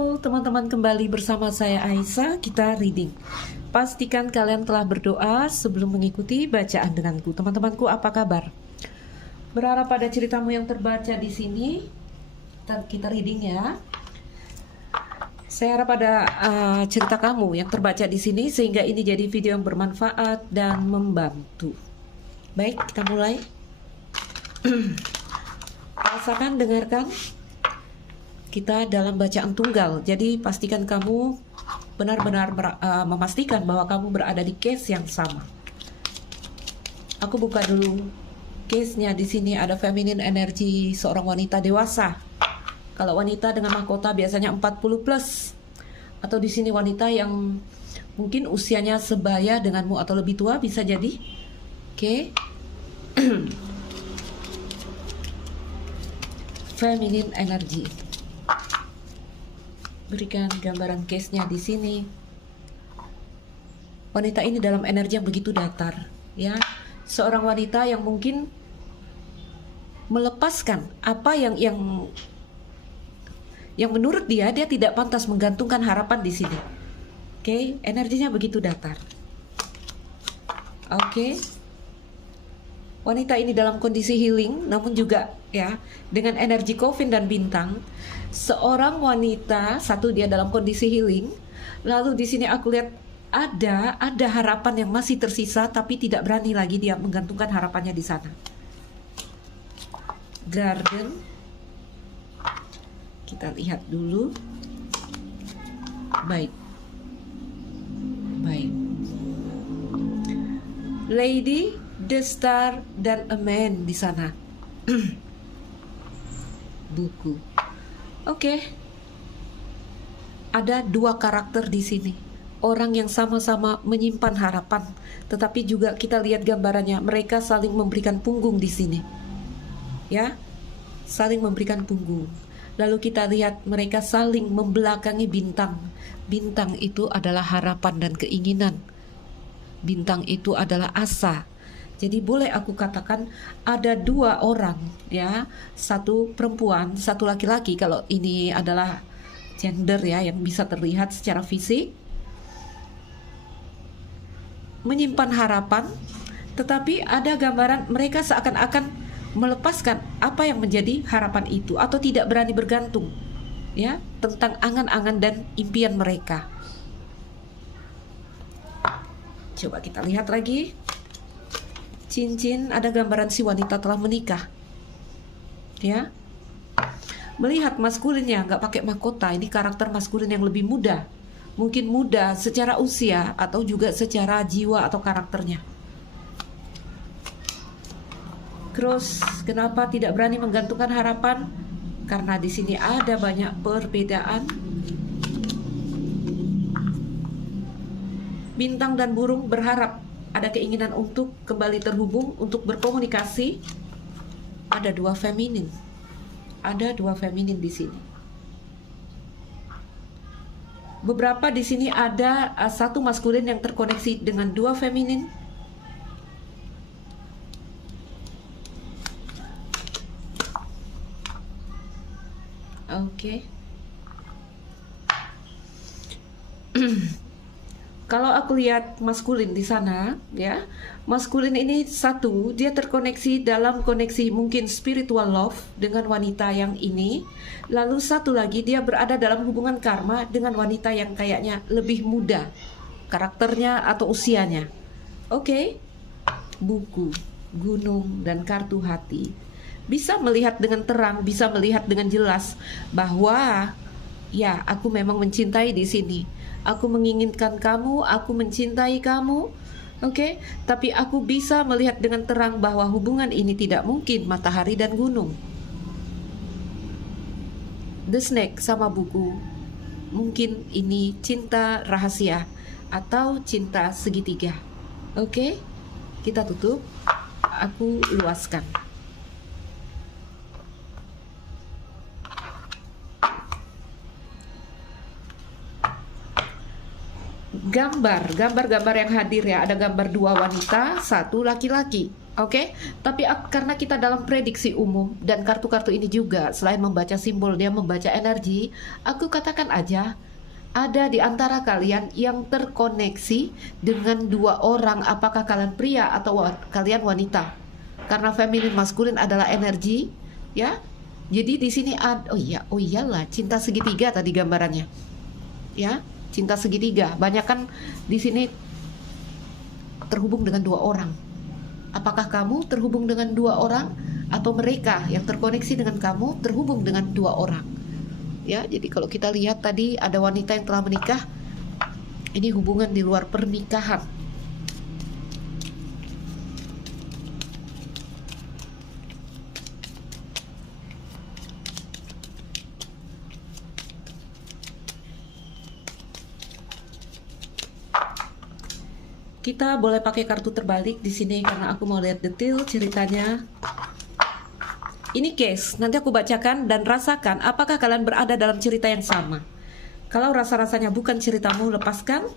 Halo teman-teman, kembali bersama saya Aisyah. Kita reading. Pastikan kalian telah berdoa sebelum mengikuti bacaan denganku. Teman-temanku, apa kabar? Berharap pada ceritamu yang terbaca di sini. Kita reading ya. Saya harap pada cerita kamu yang terbaca di sini sehingga ini jadi video yang bermanfaat dan membantu. Baik, kita mulai. Rasakan, dengarkan. Kita dalam bacaan tunggal, jadi pastikan kamu benar-benar memastikan bahwa kamu berada di case yang sama. Aku buka dulu case-nya. Di sini ada feminine energy seorang wanita dewasa. Kalau wanita dengan mahkota biasanya 40 plus, atau di sini wanita yang mungkin usianya sebaya denganmu atau lebih tua bisa jadi. Oke. Feminine energy. Berikan gambaran case-nya di sini. Wanita ini dalam energi yang begitu datar, ya. Seorang wanita yang mungkin melepaskan apa yang menurut dia tidak pantas menggantungkan harapan di sini. Oke, energinya begitu datar. Oke. Wanita ini dalam kondisi healing, namun juga ya dengan energi coffin dan bintang. Seorang wanita, satu dia dalam kondisi healing, lalu di sini aku lihat ada harapan yang masih tersisa, tapi tidak berani lagi dia menggantungkan harapannya di sana. Garden, kita lihat dulu. Baik. Lady, the Star, dan a man di sana. Buku. Oke. Ada dua karakter di sini. Orang yang sama-sama menyimpan harapan, tetapi juga kita lihat gambarannya, mereka saling memberikan punggung di sini. Ya. Saling memberikan punggung. Lalu kita lihat mereka saling membelakangi bintang. Bintang itu adalah harapan dan keinginan. Bintang itu adalah asa. Jadi boleh aku katakan ada dua orang, ya, satu perempuan, satu laki-laki. Kalau ini adalah gender ya, yang bisa terlihat secara fisik, menyimpan harapan, tetapi ada gambaran mereka seakan-akan melepaskan apa yang menjadi harapan itu atau tidak berani bergantung, ya, tentang angan-angan dan impian mereka. Coba kita lihat lagi. Cincin, ada gambaran si wanita telah menikah, ya. Melihat maskulinnya nggak pakai mahkota, ini karakter maskulin yang lebih muda, mungkin muda secara usia atau juga secara jiwa atau karakternya. Terus kenapa tidak berani menggantungkan harapan? Karena di sini ada banyak perbedaan. Bintang dan burung berharap, ada keinginan untuk kembali terhubung, untuk berkomunikasi. Ada dua feminin. Ada dua feminin di sini. Beberapa di sini ada satu maskulin yang terkoneksi dengan dua feminin. Oke. Kalau aku lihat maskulin di sana, ya, maskulin ini satu, dia terkoneksi dalam koneksi mungkin spiritual love dengan wanita yang ini. Lalu satu lagi dia berada dalam hubungan karma dengan wanita yang kayaknya lebih muda karakternya atau usianya. Oke. Buku, gunung, dan kartu hati. Bisa melihat dengan terang, bisa melihat dengan jelas bahwa ya, aku memang mencintai di sini. Aku menginginkan kamu, aku mencintai kamu, oke? Tapi aku bisa melihat dengan terang bahwa hubungan ini tidak mungkin matahari dan gunung. The Snake sama buku, mungkin ini cinta rahasia atau cinta segitiga, oke? Kita tutup, aku luaskan. Gambar yang hadir ya, ada gambar dua wanita, satu laki-laki. Oke, tapi karena kita dalam prediksi umum dan kartu-kartu ini juga selain membaca simbol dia membaca energi, aku katakan aja ada di antara kalian yang terkoneksi dengan dua orang, apakah kalian pria atau kalian wanita. Karena feminin maskulin adalah energi, ya. Jadi di sini ada, oh iyalah, cinta segitiga tadi gambarannya. Ya, cinta segitiga. Banyak kan di sini terhubung dengan dua orang. Apakah kamu terhubung dengan dua orang atau mereka yang terkoneksi dengan kamu terhubung dengan dua orang? Ya, jadi kalau kita lihat tadi ada wanita yang telah menikah, ini hubungan di luar pernikahan. Kita boleh pakai kartu terbalik di sini karena aku mau lihat detail ceritanya. Ini case, nanti aku bacakan dan rasakan apakah kalian berada dalam cerita yang sama. Kalau rasa-rasanya bukan ceritamu, lepaskan.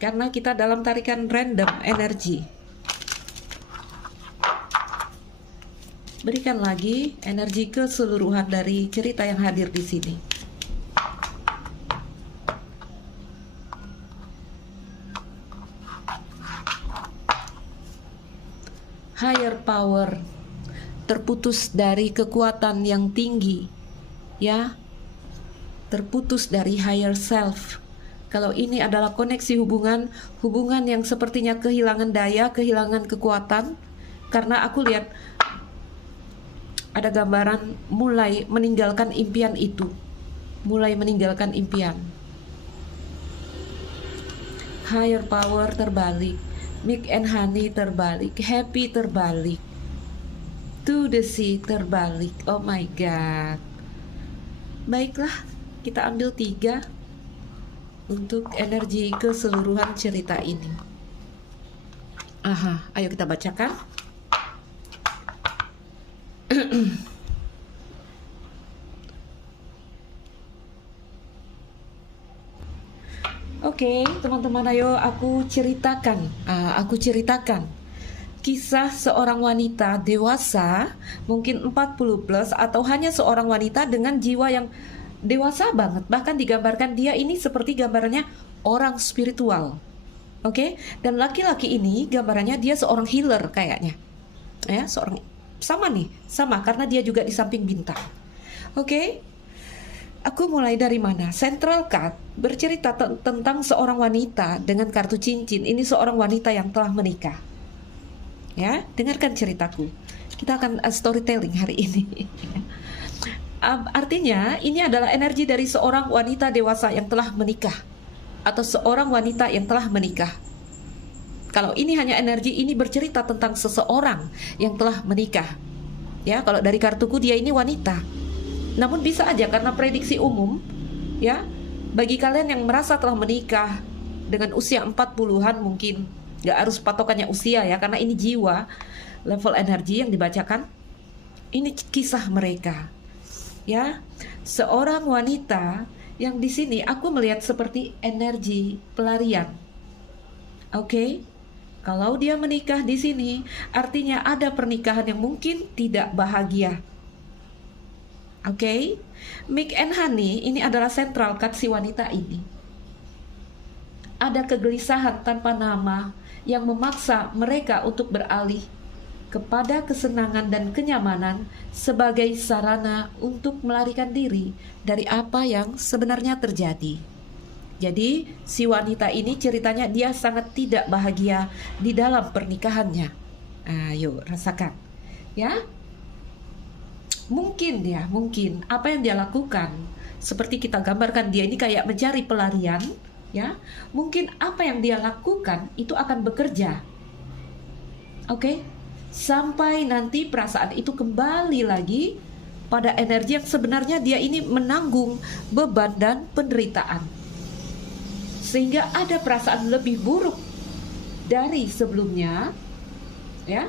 Karena kita dalam tarikan random energi. Berikan lagi energi keseluruhan dari cerita yang hadir di sini. Higher power, terputus dari kekuatan yang tinggi, ya, terputus dari higher self. Kalau ini adalah koneksi hubungan yang sepertinya kehilangan daya, kehilangan kekuatan, karena aku lihat ada gambaran mulai meninggalkan impian itu, mulai meninggalkan impian. Higher power terbalik. Milk and honey terbalik, happy terbalik, to the sea terbalik. Oh my god. Baiklah, kita ambil 3 untuk energi keseluruhan cerita ini. Aha, ayo kita bacakan. Oke, teman-teman, ayo aku ceritakan kisah seorang wanita dewasa, mungkin 40 plus atau hanya seorang wanita dengan jiwa yang dewasa banget. Bahkan digambarkan dia ini seperti gambarannya orang spiritual. Oke, dan laki-laki ini gambarannya dia seorang healer kayaknya. Ya, sama karena dia juga di samping bintang. Oke. Aku mulai dari mana? Central card bercerita tentang seorang wanita dengan kartu cincin. Ini seorang wanita yang telah menikah. Ya, dengarkan ceritaku. Kita akan storytelling hari ini. Artinya, ini adalah energi dari seorang wanita dewasa yang telah menikah, atau seorang wanita yang telah menikah. Kalau ini hanya energi, ini bercerita tentang seseorang yang telah menikah. Ya, kalau dari kartuku dia ini wanita. Namun bisa aja karena prediksi umum, ya, bagi kalian yang merasa telah menikah dengan usia 40-an mungkin, gak harus patokannya usia ya, karena ini jiwa, level energi yang dibacakan. Ini kisah mereka, ya, seorang wanita yang di sini aku melihat seperti energi pelarian. Oke, kalau dia menikah di sini, artinya ada pernikahan yang mungkin tidak bahagia. Oke, Milk and Honey ini adalah central card si wanita ini. Ada kegelisahan tanpa nama yang memaksa mereka untuk beralih kepada kesenangan dan kenyamanan sebagai sarana untuk melarikan diri dari apa yang sebenarnya terjadi. Jadi, si wanita ini ceritanya dia sangat tidak bahagia di dalam pernikahannya. Ayo, rasakan. Ya. Mungkin apa yang dia lakukan seperti kita gambarkan, dia ini kayak mencari pelarian, ya. Mungkin apa yang dia lakukan itu akan bekerja. Oke? Sampai nanti perasaan itu kembali lagi pada energi yang sebenarnya dia ini menanggung beban dan penderitaan. Sehingga ada perasaan lebih buruk dari sebelumnya, ya.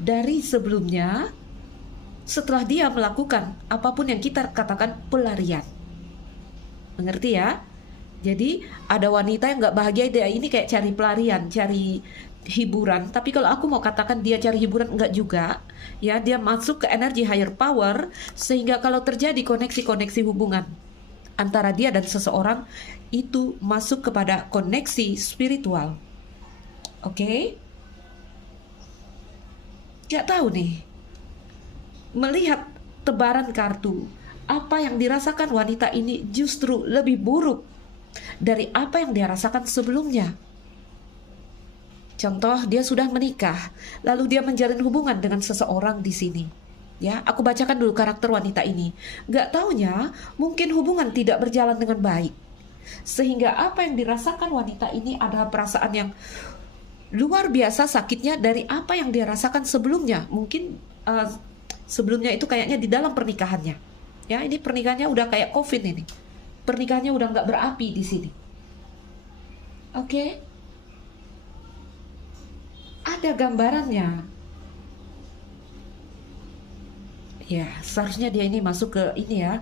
Dari sebelumnya, setelah dia melakukan apapun yang kita katakan pelarian. Mengerti ya? Jadi ada wanita yang nggak bahagia, dia ini kayak cari pelarian, cari hiburan. Tapi kalau aku mau katakan dia cari hiburan, enggak juga. Ya, dia masuk ke energi higher power, sehingga kalau terjadi koneksi-koneksi hubungan antara dia dan seseorang, itu masuk kepada koneksi spiritual. Oke? Gak tahu nih, melihat tebaran kartu, apa yang dirasakan wanita ini justru lebih buruk dari apa yang dia rasakan sebelumnya. Contoh, dia sudah menikah, lalu dia menjalin hubungan dengan seseorang di sini. Ya, aku bacakan dulu karakter wanita ini. Gak taunya, mungkin hubungan tidak berjalan dengan baik. Sehingga apa yang dirasakan wanita ini adalah perasaan yang luar biasa sakitnya dari apa yang dia rasakan sebelumnya. Mungkin sebelumnya itu kayaknya di dalam pernikahannya. Ya, ini pernikahannya udah kayak COVID ini. Pernikahannya udah nggak berapi di sini. Oke? Ada gambarannya. Ya, seharusnya dia ini masuk ke ini ya.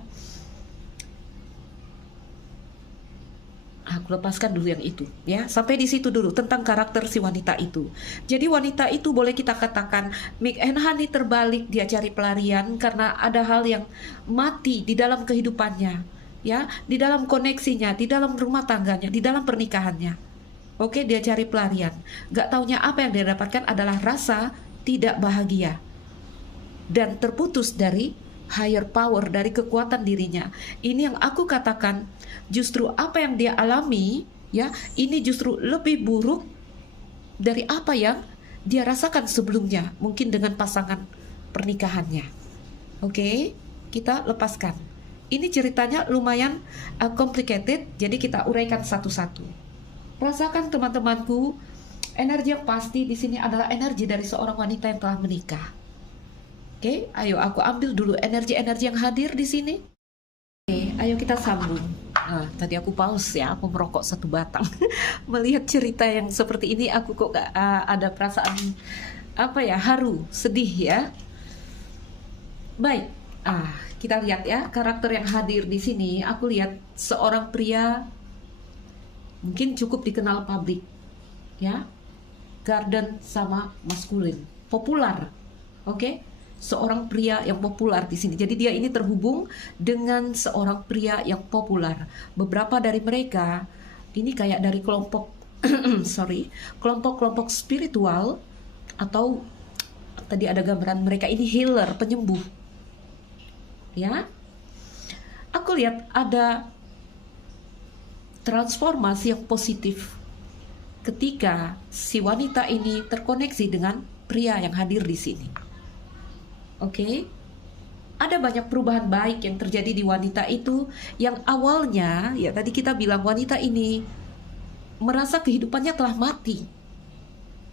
Aku lepaskan dulu yang itu, ya. Sampai di situ dulu tentang karakter si wanita itu. Jadi wanita itu boleh kita katakan Mick and Honey terbalik, dia cari pelarian karena ada hal yang mati di dalam kehidupannya, ya, di dalam koneksinya, di dalam rumah tangganya, di dalam pernikahannya. Oke, dia cari pelarian. Gak taunya apa yang dia dapatkan adalah rasa tidak bahagia dan terputus dari higher power, dari kekuatan dirinya. Ini yang aku katakan, justru apa yang dia alami, ya, ini justru lebih buruk dari apa yang dia rasakan sebelumnya, mungkin dengan pasangan pernikahannya. Oke, kita lepaskan. Ini ceritanya lumayan complicated, jadi kita uraikan satu-satu. Rasakan teman-temanku, energi yang pasti di sini adalah energi dari seorang wanita yang telah menikah. Oke, ayo aku ambil dulu energi-energi yang hadir di sini. Oke, ayo kita sambung. Tadi aku pause ya, aku merokok satu batang. Melihat cerita yang seperti ini, aku kok ada perasaan apa ya, haru, sedih ya. Baik, kita lihat ya karakter yang hadir di sini. Aku lihat seorang pria mungkin cukup dikenal publik, ya, garden sama maskulin, populer, oke? Seorang pria yang populer di sini. Jadi dia ini terhubung dengan seorang pria yang populer. Beberapa dari mereka ini kayak dari kelompok kelompok-kelompok spiritual, atau tadi ada gambaran mereka ini healer, penyembuh. Ya. Aku lihat ada transformasi yang positif ketika si wanita ini terkoneksi dengan pria yang hadir di sini. Oke, ada banyak perubahan baik yang terjadi di wanita itu, yang awalnya ya tadi kita bilang wanita ini merasa kehidupannya telah mati,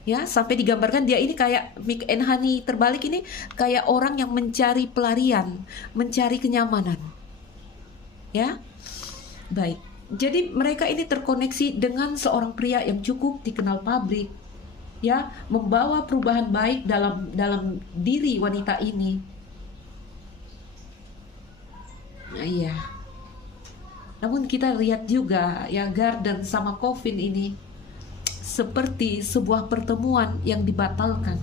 ya, sampai digambarkan dia ini kayak Mick and Honey terbalik, ini kayak orang yang mencari pelarian, mencari kenyamanan, ya. Baik, jadi mereka ini terkoneksi dengan seorang pria yang cukup dikenal publik, ya, membawa perubahan baik dalam diri wanita ini. Nah, iya. Namun kita lihat juga ya, garden sama coffin ini seperti sebuah pertemuan yang dibatalkan.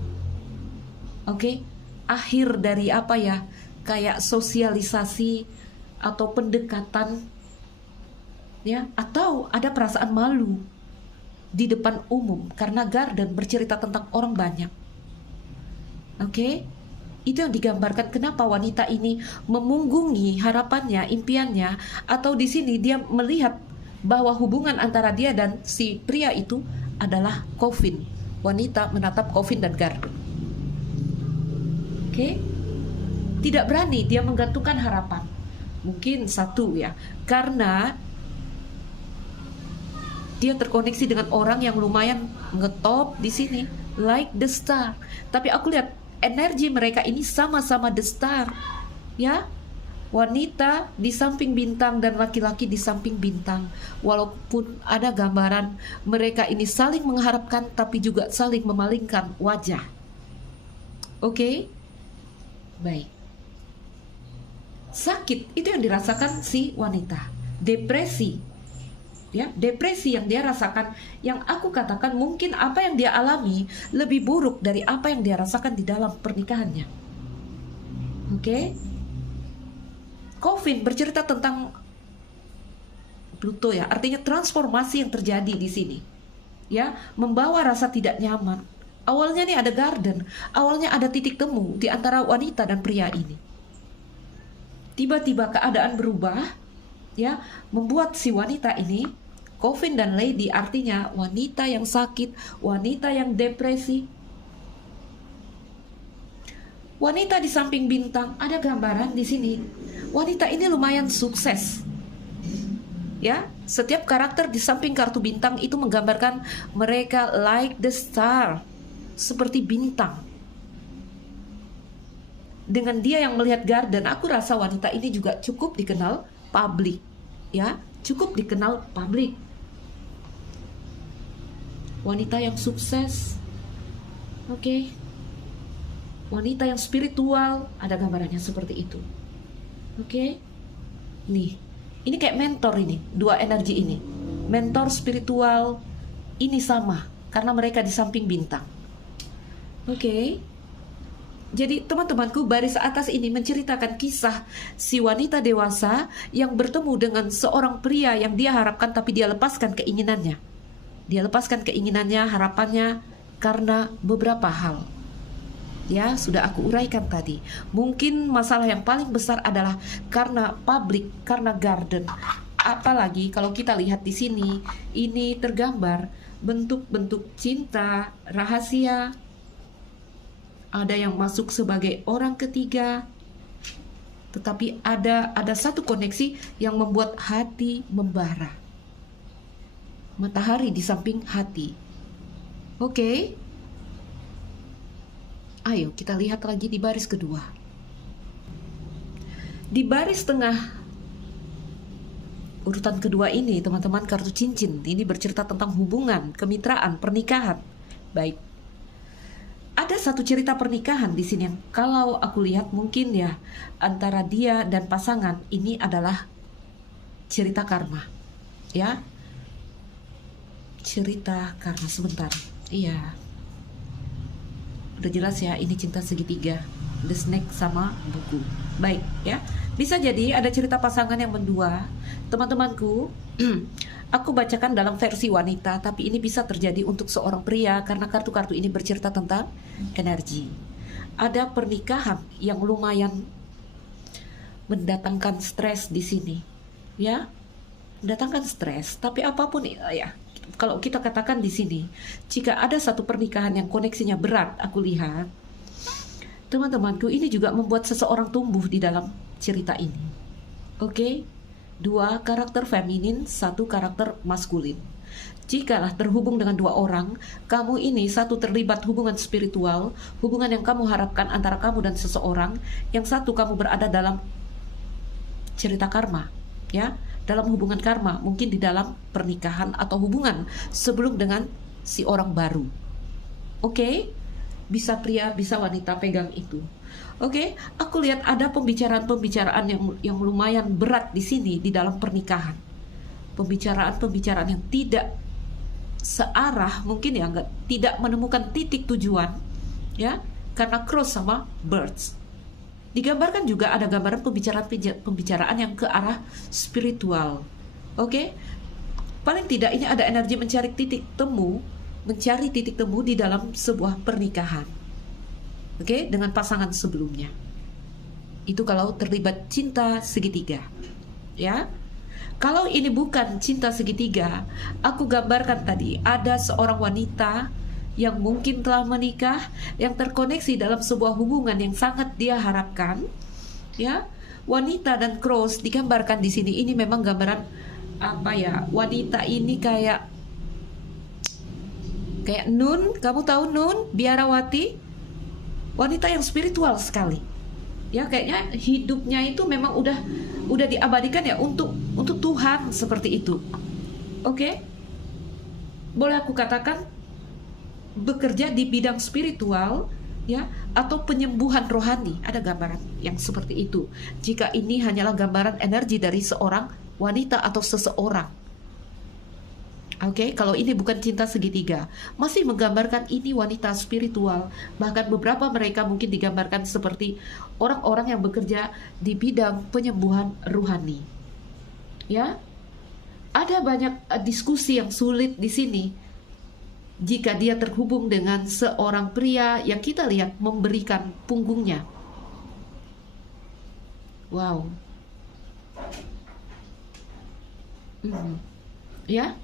Oke, akhir dari apa ya, kayak sosialisasi atau pendekatan, ya, atau ada perasaan malu di depan umum karena garden bercerita tentang orang banyak. Oke, itu yang digambarkan kenapa wanita ini memunggungi harapannya, impiannya, atau di sini dia melihat bahwa hubungan antara dia dan si pria itu adalah coffin. Wanita menatap coffin dan garden. Oke, tidak berani dia menggantungkan harapan. Mungkin satu ya, karena dia terkoneksi dengan orang yang lumayan ngetop di sini, like the star. Tapi aku lihat energi mereka ini sama-sama the star, ya. Wanita di samping bintang dan laki-laki di samping bintang. Walaupun ada gambaran mereka ini saling mengharapkan, tapi juga saling memalingkan wajah. Oke, baik. Sakit itu yang dirasakan si wanita, depresi. Ya, depresi yang dia rasakan, yang aku katakan mungkin apa yang dia alami lebih buruk dari apa yang dia rasakan di dalam pernikahannya. Oke? Coffin bercerita tentang Pluto ya, artinya transformasi yang terjadi di sini. Ya, membawa rasa tidak nyaman. Awalnya nih ada garden, awalnya ada titik temu di antara wanita dan pria ini. Tiba-tiba keadaan berubah, ya, membuat si wanita ini, Coffin dan Lady artinya wanita yang sakit, wanita yang depresi. Wanita di samping bintang, ada gambaran di sini. Wanita ini lumayan sukses. Ya, setiap karakter di samping kartu bintang itu menggambarkan mereka like the star, seperti bintang. Dengan dia yang melihat garden, aku rasa wanita ini juga cukup dikenal publik, ya, cukup dikenal publik. Wanita yang sukses, oke. Wanita yang spiritual, ada gambarannya seperti itu, oke. Nih, ini kayak mentor ini, dua energi ini, mentor spiritual ini sama karena mereka di samping bintang, oke. Jadi teman-temanku, baris atas ini menceritakan kisah si wanita dewasa yang bertemu dengan seorang pria yang dia harapkan tapi dia lepaskan keinginannya. Dia lepaskan keinginannya, harapannya karena beberapa hal. Ya, sudah aku uraikan tadi. Mungkin masalah yang paling besar adalah karena publik, karena garden. Apalagi kalau kita lihat di sini, ini tergambar bentuk-bentuk cinta, rahasia. Ada yang masuk sebagai orang ketiga. Tetapi ada satu koneksi yang membuat hati membara. Matahari di samping hati. Oke. Ayo kita lihat lagi di baris kedua. Di baris tengah urutan kedua ini, teman-teman, kartu cincin. Ini bercerita tentang hubungan, kemitraan, pernikahan. Baik. Ada satu cerita pernikahan di sini yang kalau aku lihat mungkin ya antara dia dan pasangan ini adalah cerita karma. Ya. Cerita karma sebentar. Iya. Udah jelas ya, ini cinta segitiga. The Snake sama buku. Baik ya. Bisa jadi ada cerita pasangan yang mendua. Teman-temanku, aku bacakan dalam versi wanita, tapi ini bisa terjadi untuk seorang pria karena kartu-kartu ini bercerita tentang energi. Ada pernikahan yang lumayan mendatangkan stres di sini. Ya. Mendatangkan stres, tapi apapun ya. Kalau kita katakan di sini, jika ada satu pernikahan yang koneksinya berat, aku lihat, teman-temanku, ini juga membuat seseorang tumbuh di dalam cerita ini. Oke? Dua karakter feminin, satu karakter maskulin. Jikalah terhubung dengan dua orang, kamu ini satu terlibat hubungan spiritual, hubungan yang kamu harapkan antara kamu dan seseorang, yang satu kamu berada dalam cerita karma, ya. Dalam hubungan karma, mungkin di dalam pernikahan atau hubungan sebelum dengan si orang baru. Oke? Bisa pria, bisa wanita pegang itu. Oke? Aku lihat ada pembicaraan-pembicaraan yang lumayan berat di sini di dalam pernikahan. Pembicaraan-pembicaraan yang tidak searah, mungkin ya, tidak menemukan titik tujuan, ya, karena cross sama birds. Digambarkan juga ada gambaran pembicaraan yang ke arah spiritual. Oke? Paling tidak ini ada energi mencari titik temu di dalam sebuah pernikahan. Oke? Dengan pasangan sebelumnya. Itu kalau terlibat cinta segitiga. Ya? Kalau ini bukan cinta segitiga, aku gambarkan tadi ada seorang wanita yang mungkin telah menikah, yang terkoneksi dalam sebuah hubungan yang sangat dia harapkan, ya. Wanita dan cross digambarkan di sini. Ini memang gambaran apa ya? Wanita ini kayak Nun, kamu tahu Nun, biarawati? Wanita yang spiritual sekali. Ya, kayaknya hidupnya itu memang udah diabadikan ya untuk Tuhan seperti itu. Oke? Boleh aku katakan bekerja di bidang spiritual, ya, atau penyembuhan rohani. Ada gambaran yang seperti itu. Jika ini hanyalah gambaran energi dari seorang wanita atau seseorang, Oke, kalau ini bukan cinta segitiga, masih menggambarkan ini wanita spiritual. Bahkan beberapa mereka mungkin digambarkan seperti orang-orang yang bekerja di bidang penyembuhan rohani. Ya, ada banyak diskusi yang sulit di sini jika dia terhubung dengan seorang pria yang kita lihat memberikan punggungnya. Wow. Ya,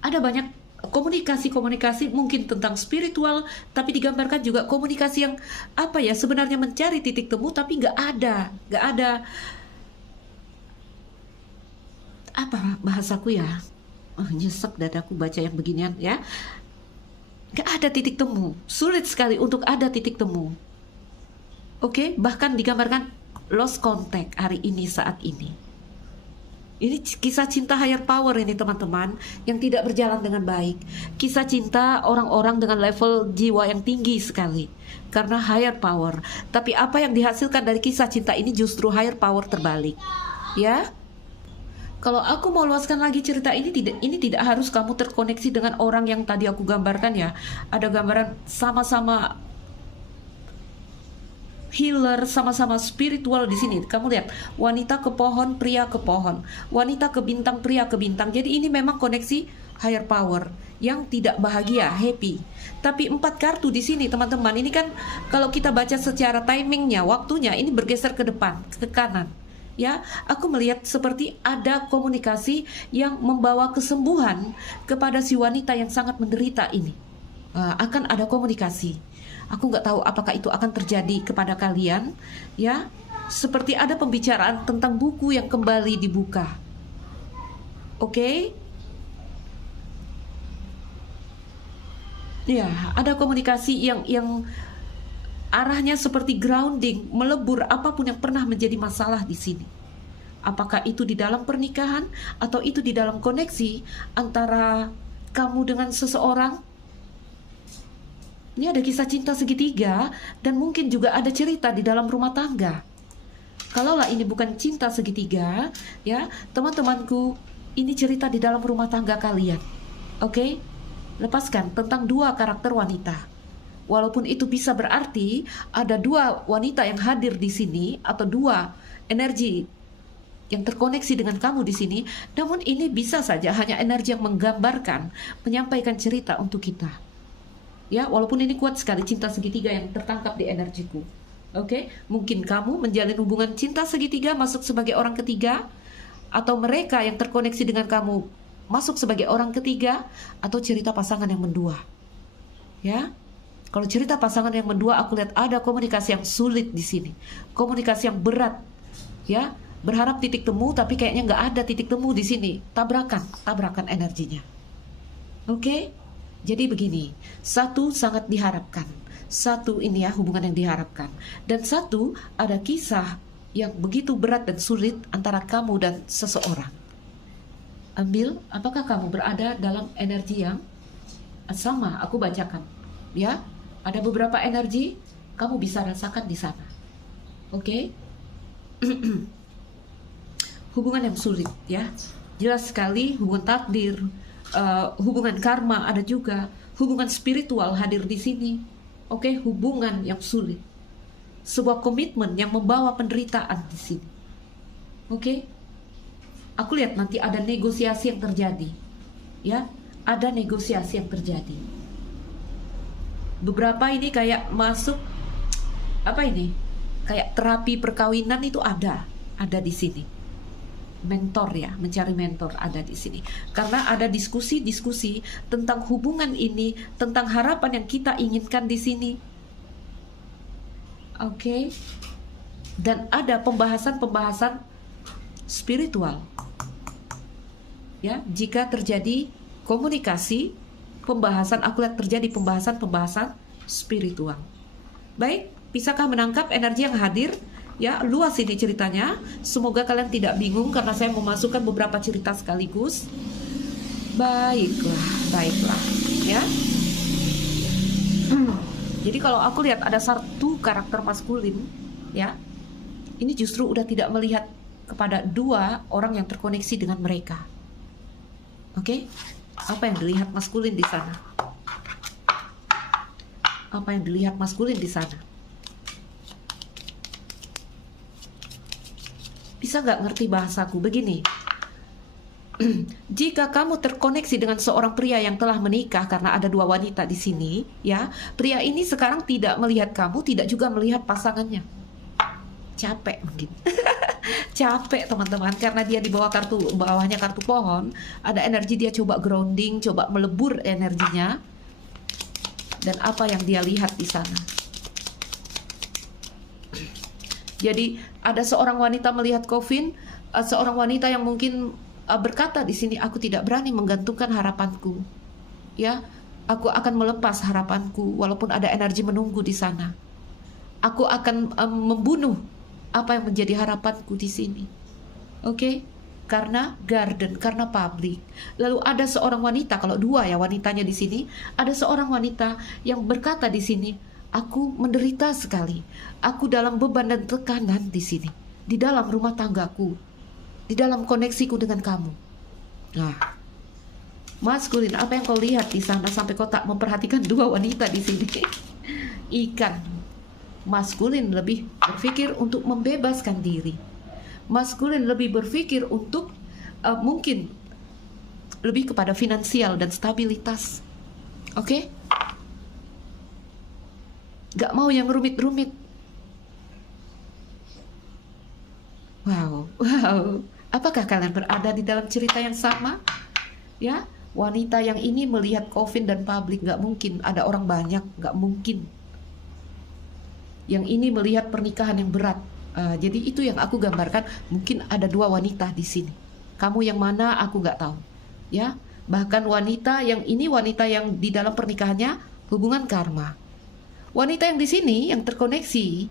ada banyak komunikasi-komunikasi mungkin tentang spiritual, tapi digambarkan juga komunikasi yang apa ya, sebenarnya mencari titik temu tapi nggak ada apa bahasaku ya, nyesek dadaku baca yang beginian ya, nggak ada titik temu, sulit sekali untuk ada titik temu. Oke, bahkan digambarkan lost contact hari ini saat ini. Ini kisah cinta higher power ini teman-teman, yang tidak berjalan dengan baik. Kisah cinta orang-orang dengan level jiwa yang tinggi sekali karena higher power. Tapi apa yang dihasilkan dari kisah cinta ini justru higher power terbalik. Ya. Kalau aku mau luaskan lagi cerita ini tidak harus kamu terkoneksi dengan orang yang tadi aku gambarkan ya. Ada gambaran sama-sama healer, sama-sama spiritual di sini. Kamu lihat, wanita ke pohon, pria ke pohon, wanita ke bintang, pria ke bintang. Jadi ini memang koneksi higher power yang tidak bahagia, happy. Tapi 4 kartu di sini teman-teman, ini kan kalau kita baca secara timingnya, waktunya ini bergeser ke depan, ke kanan. Ya, aku melihat seperti ada komunikasi yang membawa kesembuhan kepada si wanita yang sangat menderita ini. Akan ada komunikasi. Aku nggak tahu apakah itu akan terjadi kepada kalian, ya. Seperti ada pembicaraan tentang buku yang kembali dibuka. Oke? Ya, ada komunikasi yang arahnya seperti grounding, melebur apapun yang pernah menjadi masalah di sini. Apakah itu di dalam pernikahan atau itu di dalam koneksi antara kamu dengan seseorang? Ini ada kisah cinta segitiga dan mungkin juga ada cerita di dalam rumah tangga. Kalaulah ini bukan cinta segitiga, ya teman-temanku, ini cerita di dalam rumah tangga kalian. Oke? Lepaskan tentang 2 karakter wanita. Walaupun itu bisa berarti ada 2 wanita yang hadir di sini atau 2 energi yang terkoneksi dengan kamu di sini, namun ini bisa saja hanya energi yang menggambarkan, menyampaikan cerita untuk kita. Ya, walaupun ini kuat sekali cinta segitiga yang tertangkap di energiku. Oke, mungkin kamu menjalin hubungan cinta segitiga masuk sebagai orang ketiga, atau mereka yang terkoneksi dengan kamu masuk sebagai orang ketiga, atau cerita pasangan yang mendua. Ya, kalau cerita pasangan yang mendua, aku lihat ada komunikasi yang sulit di sini, komunikasi yang berat. Ya, berharap titik temu, tapi kayaknya nggak ada titik temu di sini. Tabrakan energinya. Oke. Jadi begini, 1 sangat diharapkan, 1 ini ya hubungan yang diharapkan, dan 1 ada kisah yang begitu berat dan sulit antara kamu dan seseorang. Ambil, apakah kamu berada dalam energi yang sama? Aku bacakan, ya. Ada beberapa energi kamu bisa rasakan di sana. Oke? Hubungan yang sulit, ya. Jelas sekali hubungan takdir. Hubungan karma ada juga, hubungan spiritual hadir di sini. Oke, hubungan yang sulit, sebuah komitmen yang membawa penderitaan di sini. Oke, aku lihat nanti ada negosiasi yang terjadi, ya, ada negosiasi yang terjadi. Beberapa ini kayak masuk apa ini? Kayak terapi perkawinan itu ada di sini. Mentor ya, mencari mentor ada di sini. Karena ada diskusi-diskusi tentang hubungan ini, tentang harapan yang kita inginkan di sini. Oke. Dan ada pembahasan-pembahasan spiritual. Ya, jika terjadi komunikasi, pembahasan, aku lihat terjadi pembahasan-pembahasan spiritual. Baik, bisakah menangkap energi yang hadir? Ya, luas ini ceritanya. Semoga kalian tidak bingung karena saya memasukkan beberapa cerita sekaligus. Baiklah, ya. Jadi kalau aku lihat ada 1 karakter maskulin, ya. Ini justru udah tidak melihat kepada 2 orang yang terkoneksi dengan mereka. Oke? Apa yang dilihat maskulin di sana? Apa yang dilihat maskulin di sana? Bisa nggak ngerti bahasaku? Begini, jika kamu terkoneksi dengan seorang pria yang telah menikah, karena ada dua wanita di sini, ya, pria ini sekarang tidak melihat kamu, tidak juga melihat pasangannya. Capek mungkin. Capek teman-teman, karena dia di bawah bawahnya kartu pohon, ada energi dia coba grounding, coba melebur energinya. Dan apa yang dia lihat di sana? Jadi ada seorang wanita melihat Coffin, seorang wanita yang mungkin berkata di sini, aku tidak berani menggantungkan harapanku. Ya, aku akan melepas harapanku walaupun ada energi menunggu di sana. Aku akan membunuh apa yang menjadi harapanku di sini. Oke? Karena garden, karena publik. Lalu ada seorang wanita, kalau dua ya wanitanya di sini, ada seorang wanita yang berkata di sini, aku menderita sekali. Aku dalam beban dan tekanan di sini, di dalam rumah tanggaku, di dalam koneksiku dengan kamu. Nah, maskulin, apa yang kau lihat di sana sampai kau tak memperhatikan dua wanita di sini? Ikan. Maskulin lebih berpikir untuk membebaskan diri. Maskulin lebih berpikir untuk mungkin lebih kepada finansial dan stabilitas. Oke? Gak mau yang rumit-rumit. Wow. Apakah kalian berada di dalam cerita yang sama? Ya, wanita yang ini melihat Coffin dan publik, gak mungkin ada orang banyak, gak mungkin. Yang ini melihat pernikahan yang berat. Jadi itu yang aku gambarkan. Mungkin ada dua wanita di sini. Kamu yang mana aku nggak tahu. Ya, bahkan wanita yang ini wanita yang di dalam pernikahannya hubungan karma. Wanita yang di sini yang terkoneksi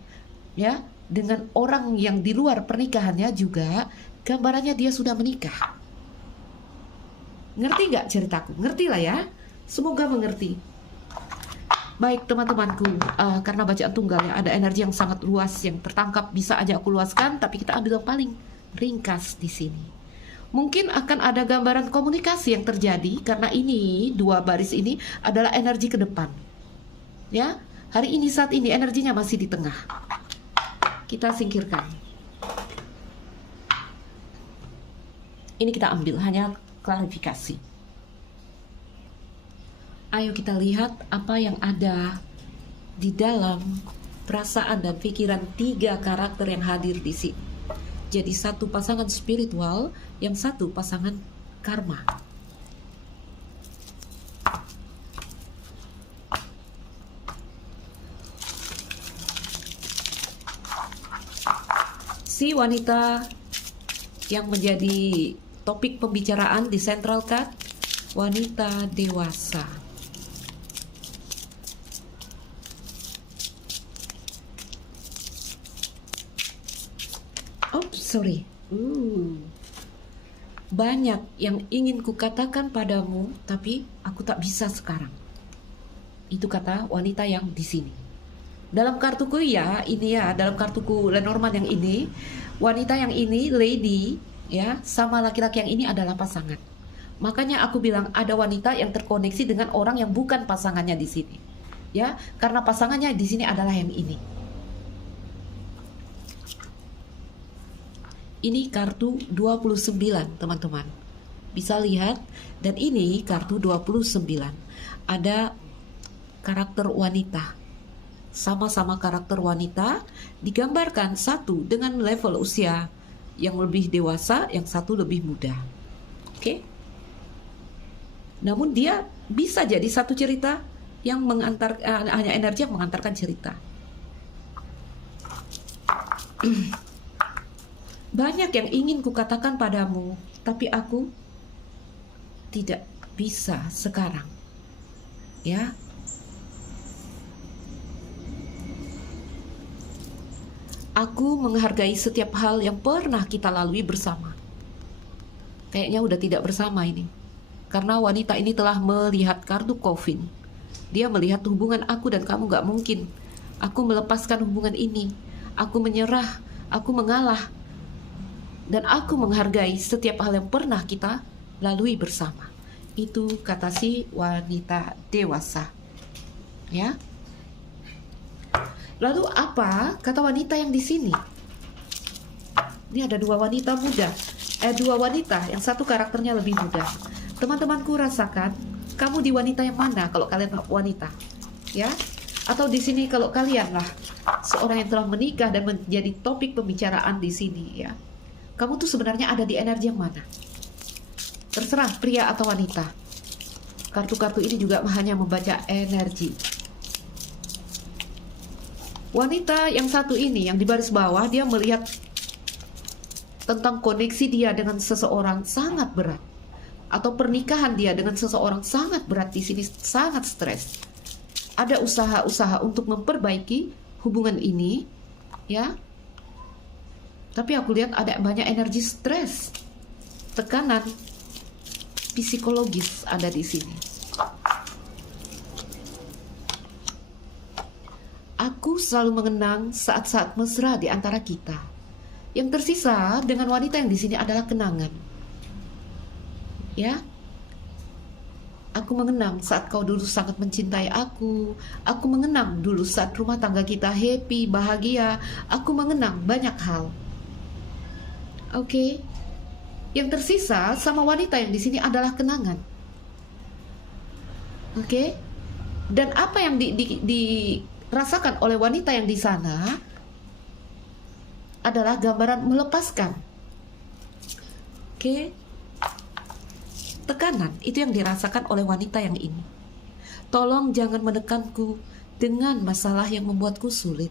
ya dengan orang yang di luar pernikahannya juga gambarannya dia sudah menikah. Ngerti nggak ceritaku? Ngerti lah ya. Semoga mengerti. Baik teman-temanku, karena bacaan tunggal ya, ada energi yang sangat luas yang tertangkap, bisa aja aku luaskan, tapi kita ambil yang paling ringkas di sini. Mungkin akan ada gambaran komunikasi yang terjadi karena ini dua baris ini adalah energi ke depan. Ya, hari ini saat ini energinya masih di tengah. Kita singkirkan. Ini kita ambil hanya klarifikasi. Ayo kita lihat apa yang ada di dalam perasaan dan pikiran tiga karakter yang hadir di sini. Jadi satu pasangan spiritual, yang satu pasangan karma. Si wanita yang menjadi topik pembicaraan di Central Card, wanita dewasa. Sorry. Banyak yang ingin kukatakan padamu, tapi aku tak bisa sekarang. Itu kata wanita yang di sini. Dalam kartuku ya, ini ya, dalam kartuku Lenormand yang ini, wanita yang ini, lady, ya, sama laki-laki yang ini adalah pasangan. Makanya aku bilang ada wanita yang terkoneksi dengan orang yang bukan pasangannya di sini. Ya, karena pasangannya di sini adalah yang ini. Ini kartu 29 teman-teman. Bisa lihat, dan ini kartu 29. Ada karakter wanita. Sama-sama karakter wanita digambarkan satu dengan level usia yang lebih dewasa, yang satu lebih muda. Oke? Namun dia bisa jadi satu cerita yang mengantar hanya energi yang mengantarkan cerita. Banyak yang ingin kukatakan padamu, tapi aku tidak bisa sekarang. Ya. Aku menghargai setiap hal yang pernah kita lalui bersama. Kayaknya udah tidak bersama ini. Karena wanita ini telah melihat kartu Coffin. Dia melihat hubungan aku dan kamu gak mungkin. Aku melepaskan hubungan ini. Aku menyerah. Aku mengalah. Dan aku menghargai setiap hal yang pernah kita lalui bersama. Itu kata si wanita dewasa. Ya. Lalu apa kata wanita yang di sini? Ini ada dua wanita muda. Dua wanita, yang satu karakternya lebih muda. Teman-temanku rasakan, kamu di wanita yang mana kalau kalian wanita? Ya. Atau di sini kalau kalian lah seorang yang telah menikah dan menjadi topik pembicaraan di sini, ya. Kamu tuh sebenarnya ada di energi yang mana? Terserah pria atau wanita. Kartu-kartu ini juga hanya membaca energi. Wanita yang satu ini, yang di baris bawah, dia melihat tentang koneksi dia dengan seseorang sangat berat. Atau pernikahan dia dengan seseorang sangat berat di sini, sangat stres. Ada usaha-usaha untuk memperbaiki hubungan ini, ya. Tapi aku lihat ada banyak energi stres, tekanan psikologis ada di sini. Aku selalu mengenang saat-saat mesra di antara kita. Yang tersisa dengan wanita yang di sini adalah kenangan. Ya. Aku mengenang saat kau dulu sangat mencintai aku. Aku mengenang dulu saat rumah tangga kita happy, bahagia. Aku mengenang banyak hal. Oke. Yang tersisa sama wanita yang di sini adalah kenangan. Oke. Dan apa yang dirasakan oleh wanita yang di sana adalah gambaran melepaskan. Oke. Tekanan itu yang dirasakan oleh wanita yang ini. Tolong jangan menekanku dengan masalah yang membuatku sulit.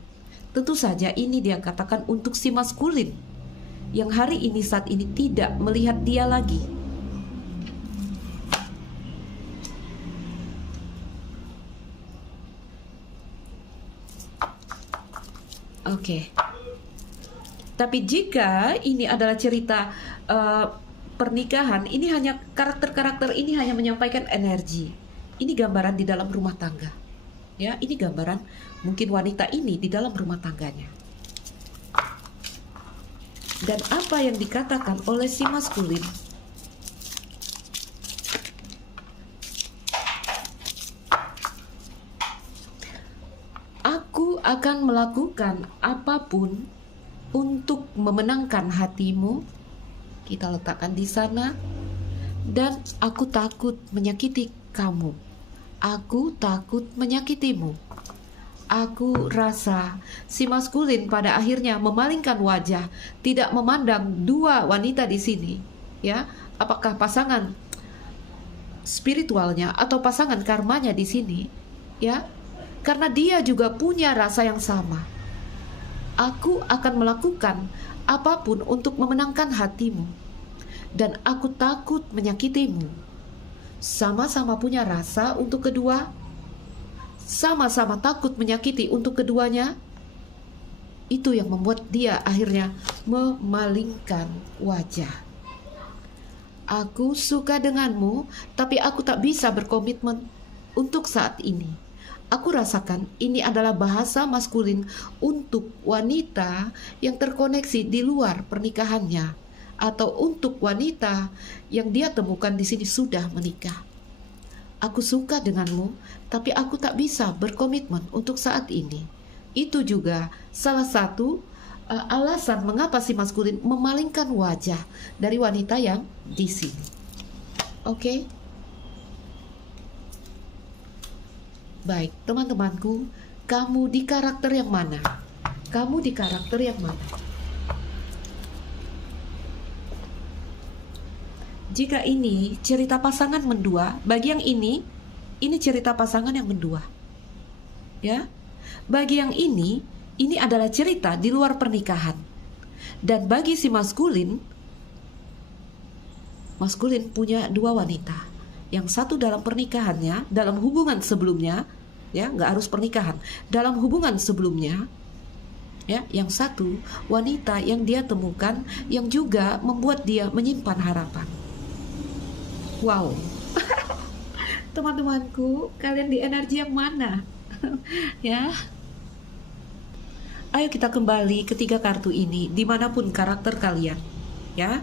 Tentu saja ini dia katakan untuk si maskulin yang hari ini saat ini tidak melihat dia lagi. Oke. Tapi jika ini adalah cerita pernikahan, ini hanya karakter-karakter ini hanya menyampaikan energi. Ini gambaran di dalam rumah tangga. Ya, ini gambaran mungkin wanita ini di dalam rumah tangganya. Dan apa yang dikatakan oleh si maskulin? Aku akan melakukan apapun untuk memenangkan hatimu. Kita letakkan di sana. Dan aku takut menyakiti kamu. Aku takut menyakitimu. Aku rasa si maskulin pada akhirnya memalingkan wajah, tidak memandang dua wanita di sini, ya. Apakah pasangan spiritualnya atau pasangan karmanya di sini, ya? Karena dia juga punya rasa yang sama. Aku akan melakukan apapun untuk memenangkan hatimu, dan aku takut menyakitimu. Sama-sama punya rasa untuk kedua, sama-sama takut menyakiti untuk keduanya. Itu yang membuat dia akhirnya memalingkan wajah. Aku suka denganmu, tapi aku tak bisa berkomitmen untuk saat ini. Aku rasakan ini adalah bahasa maskulin untuk wanita yang terkoneksi di luar pernikahannya, atau untuk wanita yang dia temukan di sini sudah menikah. Aku suka denganmu, tapi aku tak bisa berkomitmen untuk saat ini. Itu juga salah satu alasan mengapa si maskulin memalingkan wajah dari wanita yang di sini. Oke? Baik, teman-temanku, kamu di karakter yang mana? Kamu di karakter yang mana? Jika ini cerita pasangan mendua, bagi yang ini cerita pasangan yang mendua. Ya. Bagi yang ini adalah cerita di luar pernikahan. Dan bagi si maskulin punya dua wanita. Yang satu dalam pernikahannya, dalam hubungan sebelumnya, ya, nggak harus pernikahan. Dalam hubungan sebelumnya, ya, yang satu wanita yang dia temukan yang juga membuat dia menyimpan harapan. Wow. Teman-temanku, kalian di energi yang mana? Ya. Ayo kita kembali ke tiga kartu ini, dimanapun karakter kalian. Ya.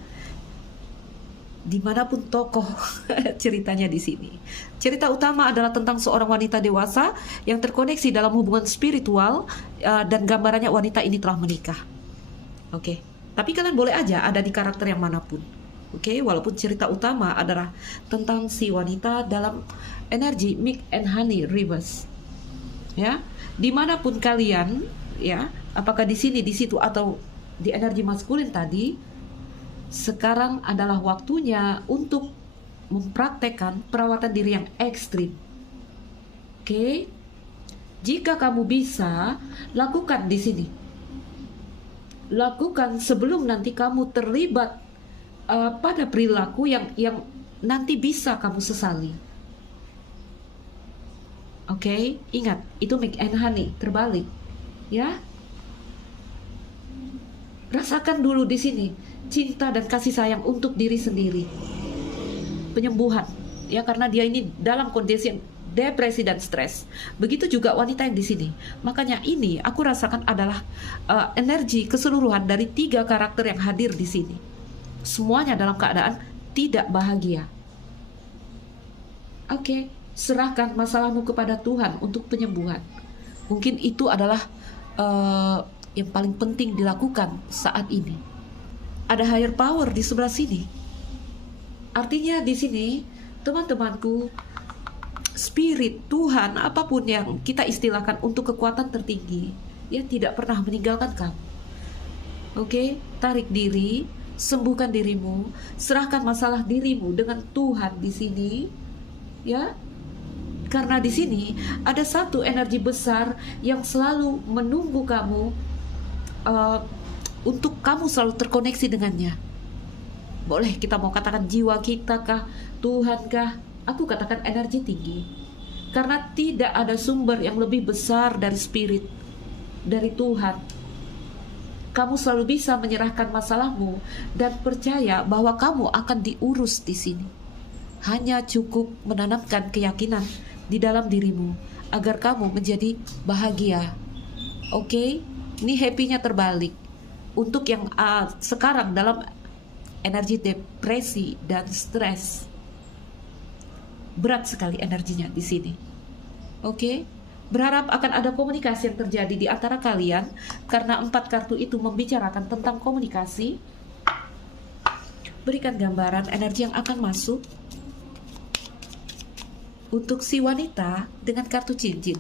dimanapun tokoh ceritanya di sini. Cerita utama adalah tentang seorang wanita dewasa yang terkoneksi dalam hubungan spiritual, dan gambarannya wanita ini telah menikah. Oke, tapi kalian boleh aja ada di karakter yang manapun. Oke, walaupun cerita utama adalah tentang si wanita dalam energi milk and honey reverse. Ya, dimanapun kalian, ya, apakah di sini, di situ, atau di energi maskulin tadi, sekarang adalah waktunya untuk mempraktekkan perawatan diri yang ekstrim. Oke, jika kamu bisa, lakukan di sini. Lakukan sebelum nanti kamu terlibat pada perilaku yang nanti bisa kamu sesali. Oke, ingat, itu milk and honey terbalik, ya. Rasakan dulu di sini cinta dan kasih sayang untuk diri sendiri. Penyembuhan, ya, karena dia ini dalam kondisi depresi dan stres. Begitu juga wanita yang di sini. Makanya ini aku rasakan adalah energi keseluruhan dari 3 karakter yang hadir di sini. Semuanya dalam keadaan tidak bahagia. Oke, serahkan masalahmu kepada Tuhan untuk penyembuhan. Mungkin itu adalah yang paling penting dilakukan saat ini. Ada higher power di sebelah sini. Artinya di sini, teman-temanku, spirit Tuhan, apapun yang kita istilahkan untuk kekuatan tertinggi, ya, tidak pernah meninggalkan kamu. Oke, tarik diri, sembuhkan dirimu, serahkan masalah dirimu dengan Tuhan di sini, ya. Karena di sini ada satu energi besar yang selalu menunggu kamu, untuk kamu selalu terkoneksi dengannya. Boleh kita mau katakan jiwa kita kah, Tuhan kah? Aku katakan energi tinggi. Karena tidak ada sumber yang lebih besar dari spirit, dari Tuhan. Kamu selalu bisa menyerahkan masalahmu dan percaya bahwa kamu akan diurus di sini. Hanya cukup menanamkan keyakinan di dalam dirimu agar kamu menjadi bahagia. Oke? Ini happy-nya terbalik. Untuk yang sekarang dalam energi depresi dan stres, berat sekali energinya di sini. Oke? Berharap akan ada komunikasi yang terjadi di antara kalian, karena 4 kartu itu membicarakan tentang komunikasi. Berikan gambaran energi yang akan masuk untuk si wanita dengan kartu cincin,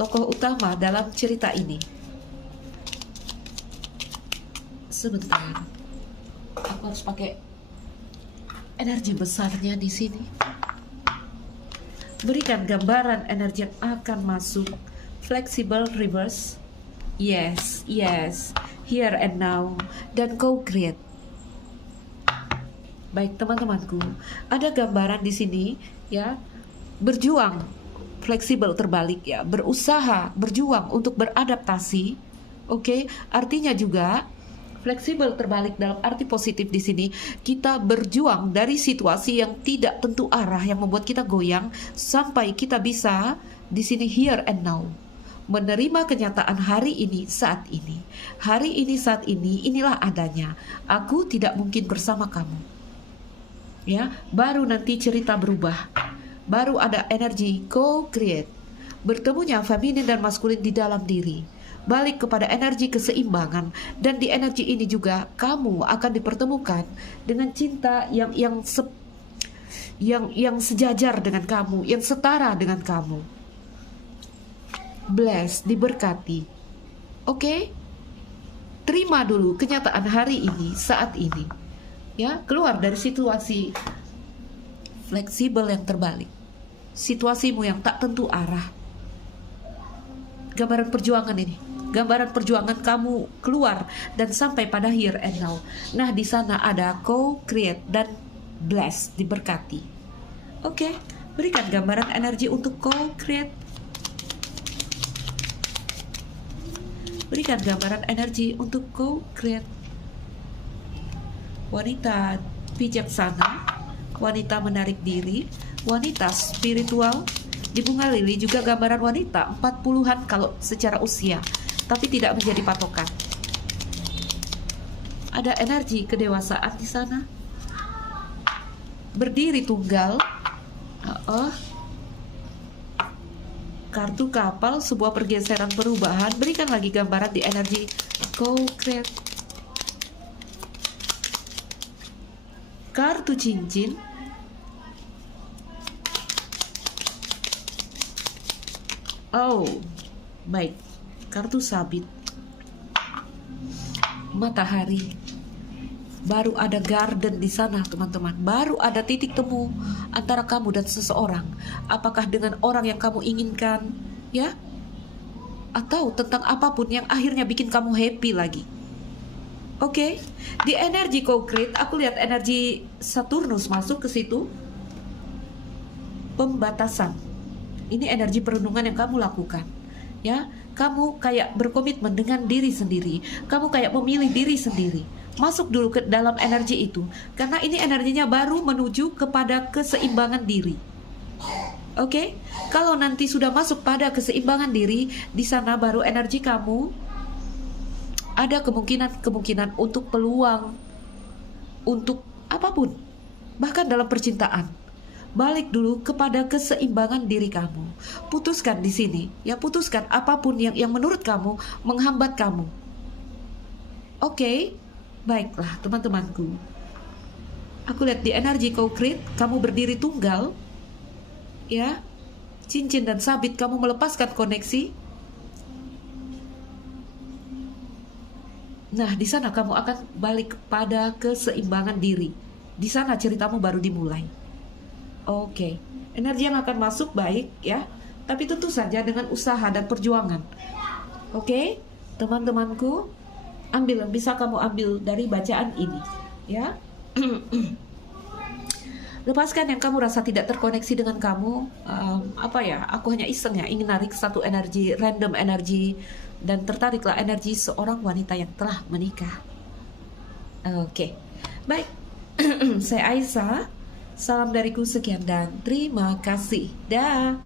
tokoh utama dalam cerita ini. Sebentar, aku harus pakai energi besarnya di sini. Berikan gambaran energi yang akan masuk. Flexible reverse, yes, yes, here and now, dan co-create. Baik teman-temanku, ada gambaran di sini, ya, berjuang, fleksibel terbalik, ya, berusaha, berjuang untuk beradaptasi. Oke, artinya juga fleksibel terbalik dalam arti positif di sini, kita berjuang dari situasi yang tidak tentu arah yang membuat kita goyang sampai kita bisa di sini here and now, menerima kenyataan hari ini saat ini. Hari ini saat ini, inilah adanya. Aku tidak mungkin bersama kamu. Ya, baru nanti cerita berubah. Baru ada energi co-create. Bertemunya feminin dan maskulin di dalam diri. Balik kepada energi keseimbangan, dan di energi ini juga kamu akan dipertemukan dengan cinta yang sejajar dengan kamu, yang setara dengan kamu. Bless, diberkati. Oke? Terima dulu kenyataan hari ini, saat ini. Ya, keluar dari situasi fleksibel yang terbalik. Situasimu yang tak tentu arah. Gambaran perjuangan ini. Gambaran perjuangan kamu keluar dan sampai pada here and now. Nah, di sana ada co-create dan bless, diberkati. Oke, berikan gambaran energi untuk co-create. Berikan gambaran energi untuk co-create. Wanita bijaksana, wanita menarik diri, wanita spiritual. Di bunga lili juga gambaran wanita 40-an kalau secara usia, tapi tidak menjadi patokan. Ada energi kedewasaan di sana. berdiri tunggal. Kartu kapal, sebuah pergeseran perubahan. Berikan lagi gambaran di energi co-create. Kartu cincin. Oh, baik. Kartu sabit. Matahari. Baru ada garden di sana, teman-teman. Baru ada titik temu antara kamu dan seseorang. Apakah dengan orang yang kamu inginkan, ya? Atau tentang apapun yang akhirnya bikin kamu happy lagi. Oke, di energi concrete, aku lihat energi Saturnus masuk ke situ. Pembatasan. Ini energi perenungan yang kamu lakukan, ya. Kamu kayak berkomitmen dengan diri sendiri. Kamu kayak memilih diri sendiri. Masuk dulu ke dalam energi itu, karena ini energinya baru menuju kepada keseimbangan diri. Oke, kalau nanti sudah masuk pada keseimbangan diri, di sana baru energi kamu ada kemungkinan untuk peluang, untuk apapun, bahkan dalam percintaan. Balik dulu kepada keseimbangan diri kamu. Putuskan di sini, ya, putuskan apapun yang menurut kamu menghambat kamu. Oke, baiklah teman-temanku. Aku lihat di energi concrete, kamu berdiri tunggal, ya. Cincin dan sabit, kamu melepaskan koneksi. Nah, di sana kamu akan balik pada keseimbangan diri. Di sana ceritamu baru dimulai. Oke, energi yang akan masuk baik, ya, tapi tentu saja dengan usaha dan perjuangan. Oke, teman-temanku, ambil yang bisa kamu ambil dari bacaan ini, ya. Lepaskan yang kamu rasa tidak terkoneksi dengan kamu. Aku hanya iseng, ya, ingin narik satu energi, random energi, dan tertariklah energi seorang wanita yang telah menikah. Oke, baik. Saya Aisyah. Salam dariku, sekian dan terima kasih. Dah.